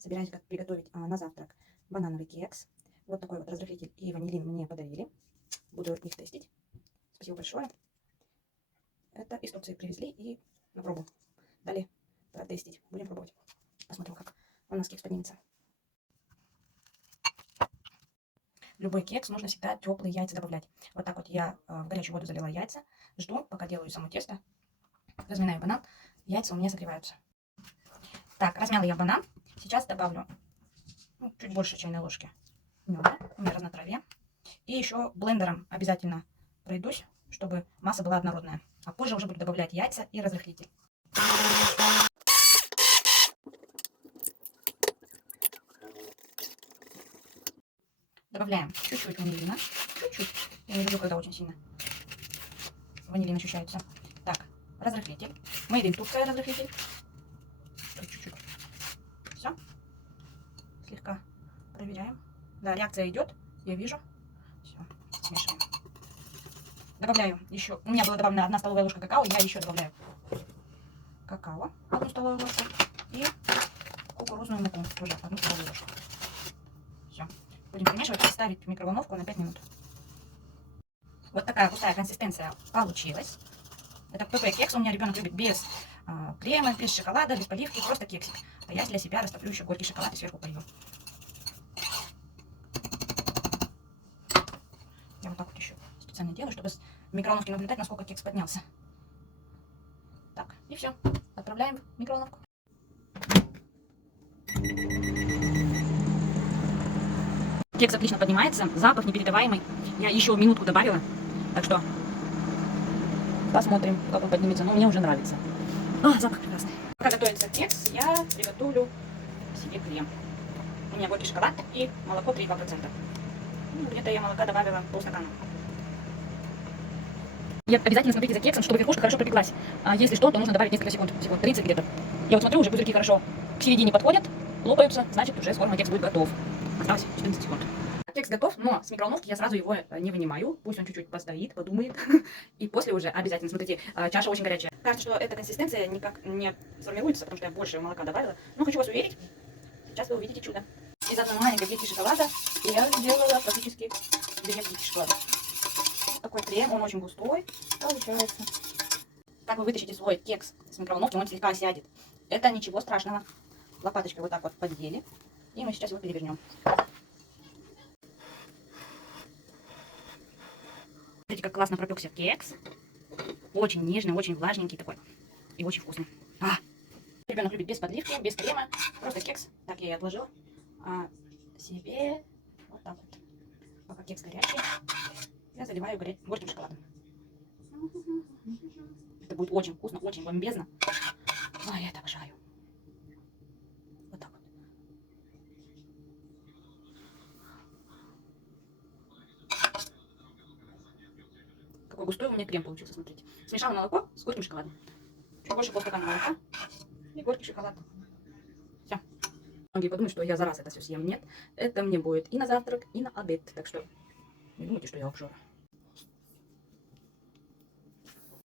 Собираюсь приготовить на завтрак банановый кекс. Вот такой вот разрыхлитель и ванилин мне подарили. Буду их тестить. Спасибо большое. Это из Турции привезли и на пробу дали протестить. Будем пробовать. Посмотрим, как у нас кекс поднимется. В любой кекс нужно всегда теплые яйца добавлять. Вот так вот я в горячую воду залила яйца. Жду, пока делаю само тесто. Разминаю банан. Яйца у меня согреваются. Так, размяла я банан. Сейчас добавлю чуть больше чайной ложки меда, примерно на траве. И еще блендером обязательно пройдусь, чтобы масса была однородная. А позже уже буду добавлять яйца и разрыхлитель. Добавляем чуть-чуть ванилина. Чуть-чуть. Я не люблю, когда очень сильно ванилин ощущается. Так, разрыхлитель. Made in Турция разрыхлитель. Чуть-чуть. Все. Слегка проверяем. Да, реакция идет. Я вижу. Все. Смешиваем. Добавляю еще. У меня была добавлена 1 столовая ложка какао. Я еще добавляю какао. 1 столовую ложку. И кукурузную муку. Тоже 1 столовую ложку. Все. Будем перемешивать и ставить в микроволновку на 5 минут. Вот такая густая консистенция получилась. Это ПП-кекс. У меня ребенок любит без крема, без шоколада, без поливки. Просто кексик. А я для себя растоплю еще горький шоколад и сверху полью. Я вот так вот еще специально делаю, чтобы с микроволновки наблюдать, насколько кекс поднялся. Так, и все. Отправляем в микроволновку. Кекс отлично поднимается, запах непередаваемый. Я еще минутку добавила, так что посмотрим, как он поднимется. Но мне уже нравится. Запах прекрасный. Пока готовится кекс, я приготовлю себе крем. У меня горький шоколад и молоко 3,2%. Где-то я молока добавила полстакана. И обязательно смотрите за кексом, чтобы верхушка хорошо припеклась. А если что, то нужно добавить несколько секунд, 30 где-то. Я вот смотрю, уже пузырьки хорошо к середине подходят, лопаются, значит уже скоро мой кекс будет готов. Осталось 14 секунд. Кекс готов, но с микроволновки я сразу его не вынимаю. Пусть он чуть-чуть постоит, подумает. И после уже обязательно, смотрите, чаша очень горячая. Кажется, что эта консистенция никак не сформируется, потому что я больше молока добавила. Но хочу вас уверить, сейчас вы увидите чудо. Из одной маленькой плитки шоколада я сделала практически 2 плитки шоколада. Такой крем, он очень густой получается. Как вы вытащите свой кекс с микроволновки, он слегка осядет. Это ничего страшного. Лопаточкой вот так вот поддели. И мы сейчас его перевернем. Смотрите, как классно пропекся кекс. Очень нежный, очень влажненький такой. И очень вкусный. Ребенок любит без подливки, без крема. Просто кекс. Так я и отложила. Себе вот так вот. Пока кекс горячий, я заливаю горьким шоколадом. Это будет очень вкусно, очень бомбезно. Я так обожаю. Вот так вот. Какой густой у меня крем получился, смотрите. Смешала молоко с горьким шоколадом. Чуть больше полстакана молока и горький шоколад. Все. Многие подумают, что я за раз это все съем. Нет, это мне будет и на завтрак, и на обед. Так что не думайте, что я обжора.